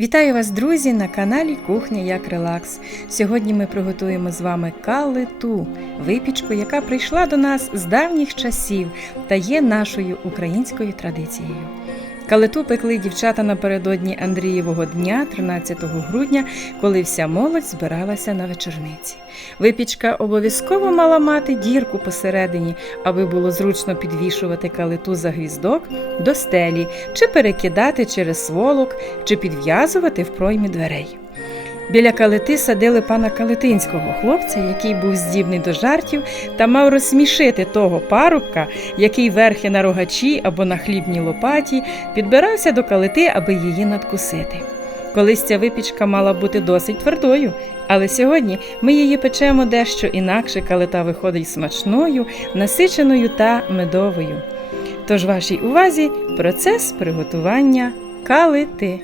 Вітаю вас, друзі, на каналі Кухня як Релакс. Сьогодні ми приготуємо з вами калиту, випічку, яка прийшла до нас з давніх часів та є нашою українською традицією. Калиту пекли дівчата напередодні Андрієвого дня, 13 грудня, коли вся молодь збиралася на вечорниці. Випічка обов'язково мала мати дірку посередині, аби було зручно підвішувати калиту за гвіздок до стелі, чи перекидати через сволок, чи підв'язувати в проймі дверей. Біля калити садили пана Калитинського, хлопця, який був здібний до жартів та мав розсмішити того парубка, який верхи на рогачі або на хлібній лопаті підбирався до калити, аби її надкусити. Колись ця випічка мала бути досить твердою, але сьогодні ми її печемо дещо інакше, калита виходить смачною, насиченою та медовою. Тож вашій увазі процес приготування калити.